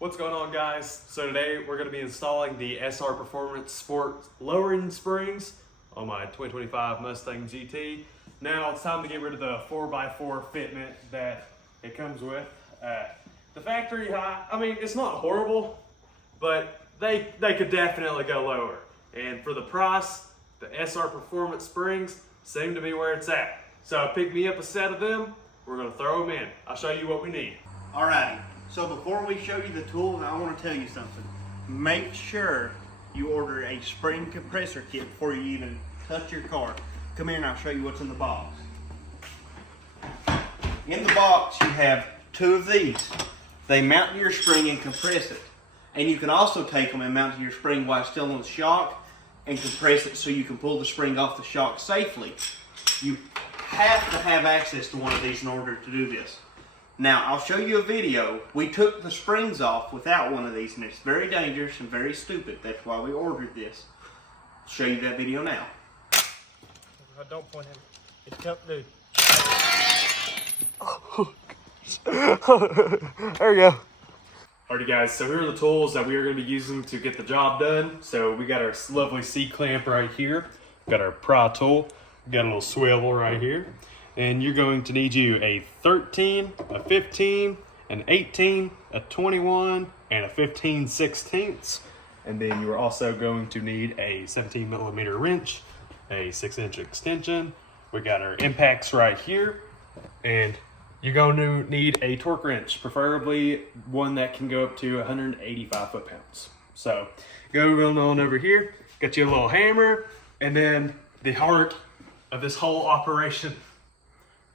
What's going on, guys? So today we're going to be installing the SR Performance Sport lowering springs on my 2025 Mustang GT. Now it's time to get rid of the 4x4 fitment that it comes with. The factory high, I mean, it's not horrible, but they could definitely go lower. And for the price, the SR Performance springs seem to be where it's at. So pick me up a set of them. We're going to throw them in. I'll show you what we need. Alrighty, so before we show you the tools, I want to tell you something. Make sure you order a spring compressor kit before you even touch your car. Come here and I'll show you what's in the box. In the box you have two of these. They mount to your spring and compress it. And you can also take them and mount to your spring while it's still on the shock and compress it so you can pull the spring off the shock safely. You have to have access to one of these in order to do this. Now, I'll show you a video. We took the springs off without one of these, and it's very dangerous and very stupid. That's why we ordered this. I'll show you that video now. Don't point him. It's tough, dude. There we go. Alright guys, so here are the tools that we are going to be using to get the job done. So we got our lovely C-clamp right here. We got our pry tool. We got a little swivel right here. And you're going to need you a 13, a 15, an 18, a 21, and a 15/16. And then you are also going to need a 17mm wrench, a 6-inch extension. We got our impacts right here. And you're going to need a torque wrench, preferably one that can go up to 185 foot-pounds. So going on over here, got you a little hammer, and then the heart of this whole operation,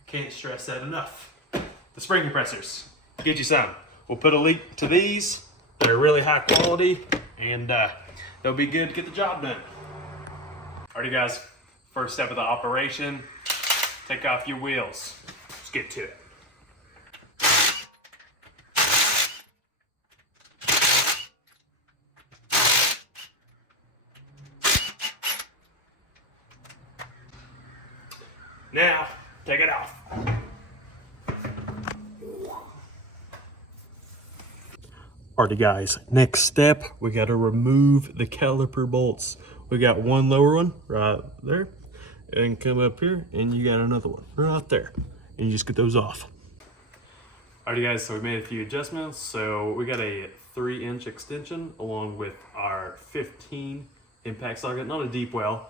can't stress that enough, the spring compressors. Get you some. We'll put a link to these. They're really high quality, and they'll be good to get the job done. Alrighty guys, first step of the operation, take off your wheels. Let's get to it. Now, take it off. Alrighty guys, next step, we gotta remove the caliper bolts. We got one lower one right there, and come up here, and you got another one right there. And you just get those off. Alrighty guys, so we made a few adjustments. So we got a 3-inch extension along with our 15 impact socket, not a deep well.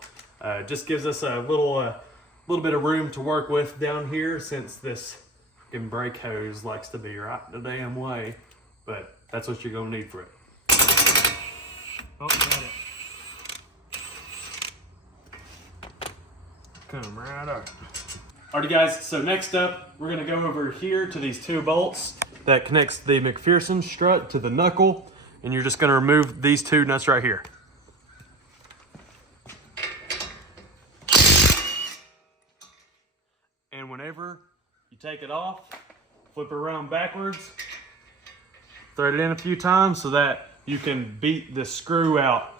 Just gives us a little bit of room to work with down here, since this fucking brake hose likes to be right the damn way. But that's what you're gonna need for it. Oh, got it. Come right up. Alrighty guys, so next up, we're gonna go over here to these two bolts that connects the McPherson strut to the knuckle, and you're just gonna remove these two nuts right here. And whenever you take it off, flip it around backwards, thread it in a few times so that you can beat the screw out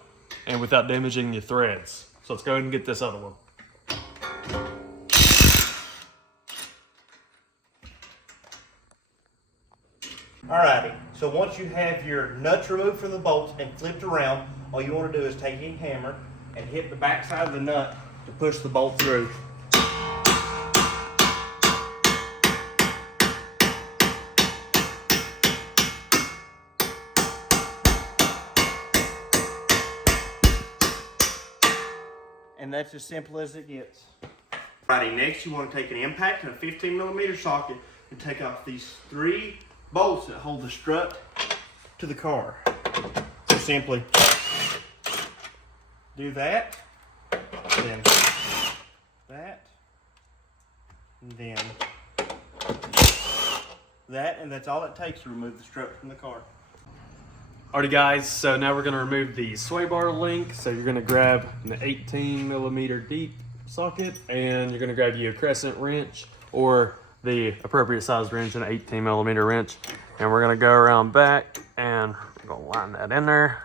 and without damaging your threads. So let's go ahead and get this other one. Alrighty, so once you have your nuts removed from the bolts and flipped around, all you want to do is take a hammer and hit the back side of the nut to push the bolt through. And that's as simple as it gets. Alrighty, next you want to take an impact and a 15mm socket and take off these 3 bolts that hold the strut to the car. So simply do that, then that, and then that, and that's all it takes to remove the strut from the car. Alrighty guys, so now we're going to remove the sway bar link. So you're going to grab an 18mm deep socket, and you're going to grab you a crescent wrench or the appropriate size wrench, an 18mm wrench. And we're going to go around back and we're going to line that in there.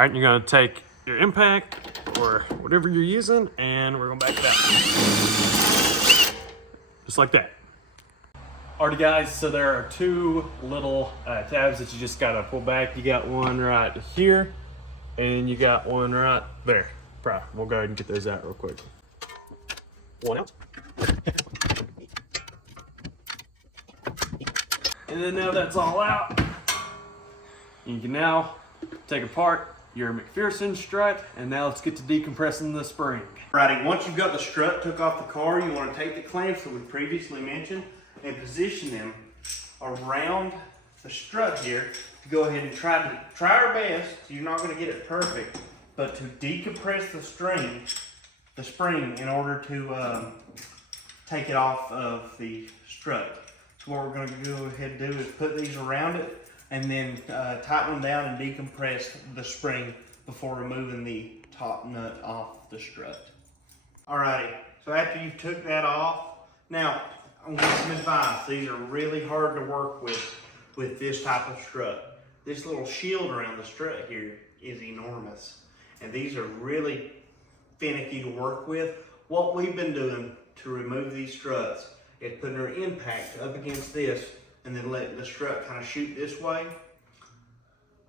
Alright, you're going to take your impact or whatever you're using, and we're going to back it out. Just like that. Alrighty guys, so there are two little tabs that you just gotta pull back. You got one right here, and you got one right there. We'll go ahead and get those out real quick. One out. And then now that's all out, you can now take apart your McPherson strut, and now let's get to decompressing the spring. Alrighty, once you've got the strut took off the car, you want to take the clamps that we previously mentioned and position them around the strut here to go ahead and try our best. You're not going to get it perfect, but to decompress the spring in order to take it off of the strut. So what we're going to go ahead and do is put these around it and then tighten them down and decompress the spring before removing the top nut off the strut. Alrighty, so after you took that off, now I'm going to give some advice. These are really hard to work with this type of strut. This little shield around the strut here is enormous, and these are really finicky to work with. What we've been doing to remove these struts is putting our impact up against this and then letting the strut kind of shoot this way.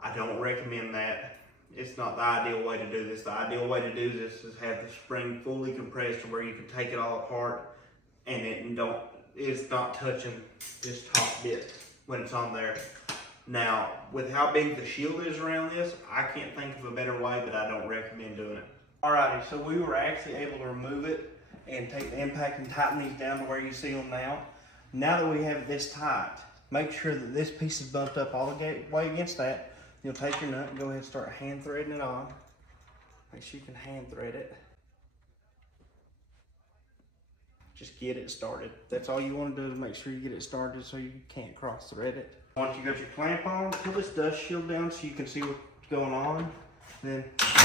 I don't recommend that. It's not the ideal way to do this. The ideal way to do this is have the spring fully compressed to where you can take it all apart and it's not touching this top bit when it's on there. Now, with how big the shield is around this, I can't think of a better way, but I don't recommend doing it. Alrighty, so we were actually able to remove it and take the impact and tighten these down to where you see them now. Now that we have it this tight, make sure that this piece is bumped up all the way against that. You'll take your nut and go ahead and start hand threading it on. Make sure you can hand thread it. Just get it started. That's all you want to do, is make sure you get it started so you can't cross thread it. Once you got your clamp on, pull this dust shield down so you can see what's going on. Then tighten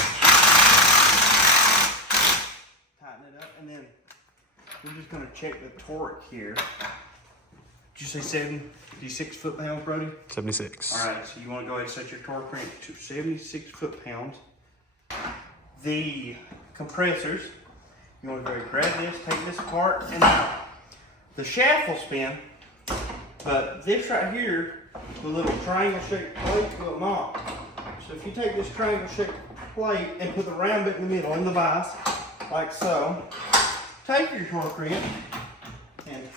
it up, and then we're just going to check the torque here. Did you say 76 foot-pounds, Brody? 76. All right, so you want to go ahead and set your torque crank to 76 foot-pounds. The compressors, you want to go ahead and grab this, take this apart, and the shaft will spin, but this right here, the little triangle-shaped plate will not. So if you take this triangle-shaped plate and put the round bit in the middle in the vise, like so, take your torque wrench and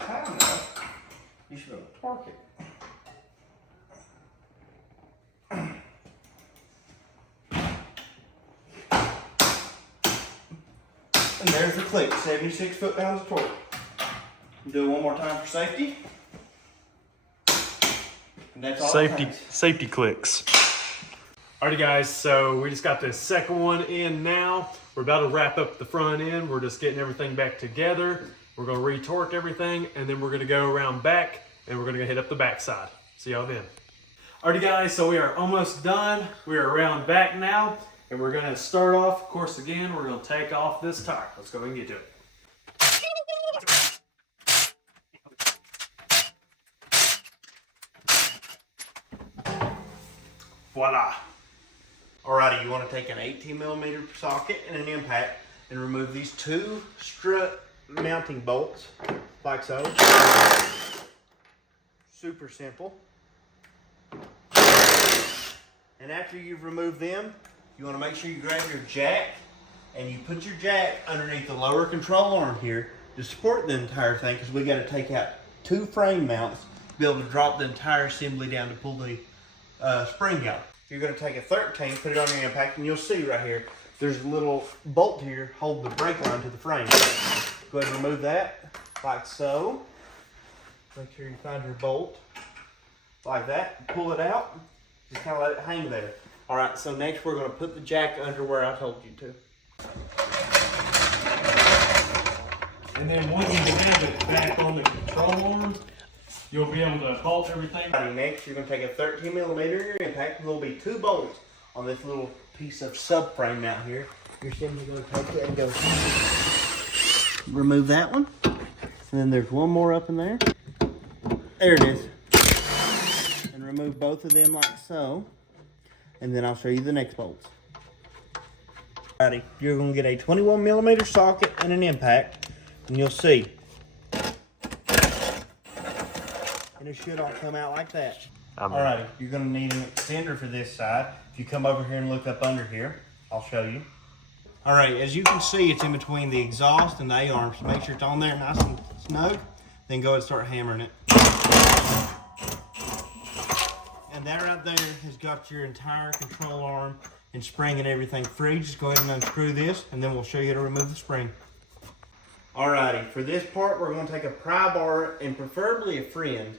tight enough, you should be able to torque it. And there's the click, 76 foot-pounds of torque. Do it one more time for safety. And that's all. Safety clicks. Alrighty guys, so we just got the second one in now. We're about to wrap up the front end. We're just getting everything back together. We're gonna re-torque everything, and then we're gonna go around back, and we're gonna hit up the back side. See y'all then. Alrighty guys, so we are almost done. We are around back now, and we're gonna start off, of course, again, we're gonna take off this tire. Let's go ahead and get to it. Voila. Alrighty, you want to take an 18mm socket and an impact and remove these two strut mounting bolts, like so. Super simple. And after you've removed them, you want to make sure you grab your jack and you put your jack underneath the lower control arm here to support the entire thing, because we got to take out two frame mounts to be able to drop the entire assembly down to pull the spring out. You're going to take a 13, put it on your impact, and you'll see right here, there's a little bolt here holding the brake line to the frame. Go ahead and remove that, like so. Make sure you find your bolt, like that. Pull it out, just kind of let it hang there. All right, so next we're going to put the jack under where I told you to. And then once you have it back on the control arm, you'll be able to bolt everything. Next, you're going to take a 13mm impact, and there'll be two bolts on this little piece of subframe out here. You're simply going to take it and go remove that one. And then there's one more up in there. There it is. And remove both of them like so. And then I'll show you the next bolts. Alrighty, you're going to get a 21mm socket and an impact. And you'll see it should all come out like that. I'm Alrighty, you're gonna need an extender for this side. If you come over here and look up under here, I'll show you. Alright, as you can see, it's in between the exhaust and the A-arm, so make sure it's on there nice and snug. Then go ahead and start hammering it. And that right there has got your entire control arm and spring and everything free. Just go ahead and unscrew this, and then we'll show you how to remove the spring. Alrighty, for this part, we're going to take a pry bar and preferably a friend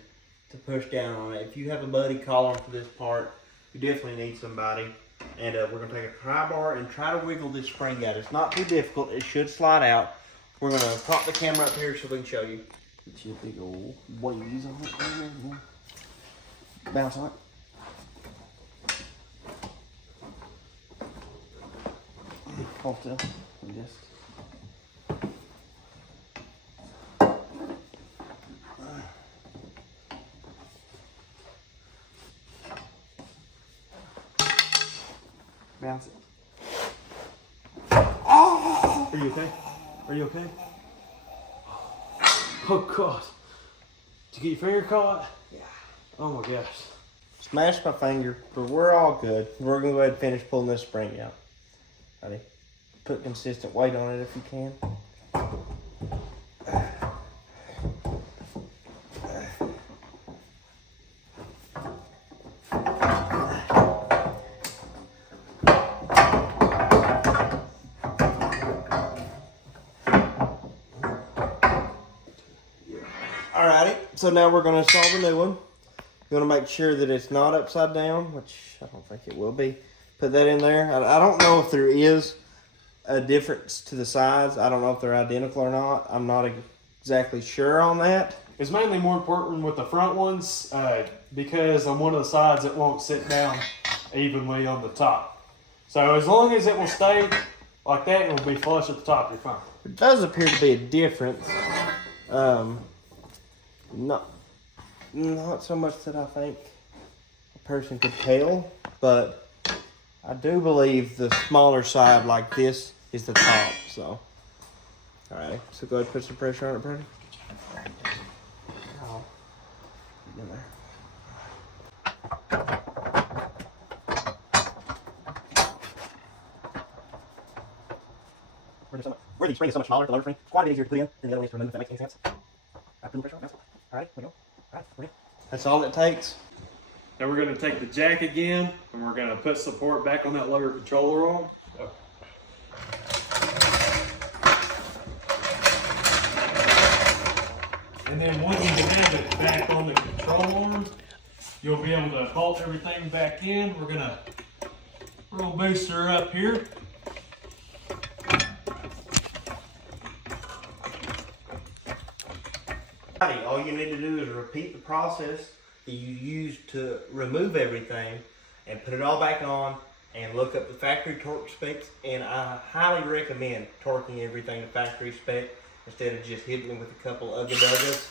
to push down on it. If you have a buddy calling for this part, you definitely need somebody. And we're going to take a pry bar and try to wiggle this spring out. It's not too difficult. It should slide out. We're going to pop the camera up here so we can show you. Get you a big old waves on it. Bounce on it. Hold still. Just. Bounce it. Oh! Are you okay? Are you okay? Oh God. Did you get your finger caught? Yeah. Oh my gosh. Smashed my finger, but we're all good. We're gonna go ahead and finish pulling this spring out. Ready? Put consistent weight on it if you can. Alrighty, so now we're going to install the new one. You want to make sure that it's not upside down, which I don't think it will be. Put that in there. I don't know if there is a difference to the sides. I don't know if they're identical or not. I'm not exactly sure on that. It's mainly more important with the front ones because on one of the sides it won't sit down evenly on the top. So as long as it will stay like that, it will be flush at the top, you're fine. There does appear to be a difference. Not so much that I think a person could tell, but I do believe the smaller side like this is the top, so. Alright, so go ahead and put some pressure on it, Brody. Oh. Get in there. Where the spring is so much smaller, the lower spring, it's quite a bit easier to put in than the other ways to remove, if that makes any sense. Put the pressure on, Alright, we go. Alright, we're good. That's all it takes. Now we're going to take the jack again and we're going to put support back on that lower controller arm. And then once you have it back on the control arm, you'll be able to bolt everything back in. We're gonna boost her up here. All you need to do is repeat the process that you used to remove everything and put it all back on and look up the factory torque specs. And I highly recommend torquing everything to factory spec instead of just hitting them with a couple of ugga-duggas.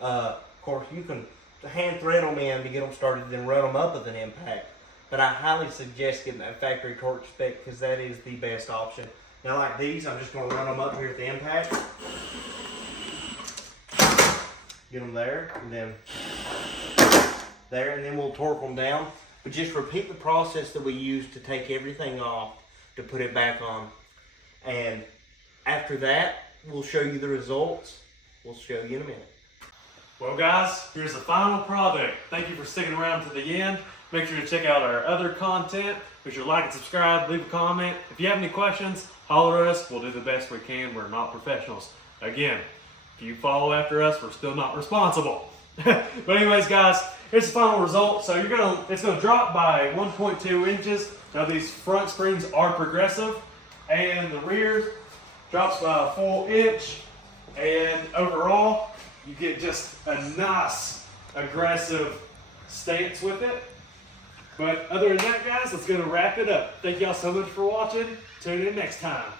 Of course, you can hand thread them in to get them started, then run them up with an impact. But I highly suggest getting that factory torque spec because that is the best option. Now, like these, I'm just going to run them up here at the impact. Get them there, and then there, and then we'll torque them down. But just repeat the process that we used to take everything off to put it back on. And after that, we'll show you the results. We'll show you in a minute. Well guys, here's the final product. Thank you for sticking around to the end. Make sure to check out our other content. Make sure to like and subscribe, leave a comment. If you have any questions, holler at us. We'll do the best we can. We're not professionals. Again, if you follow after us, we're still not responsible. But anyways guys, here's the final result. So it's gonna drop by 1.2 inches. Now these front springs are progressive and the rear drops by a full inch. And overall, you get just a nice, aggressive stance with it. But other than that, guys, let's go to wrap it up. Thank y'all so much for watching. Tune in next time.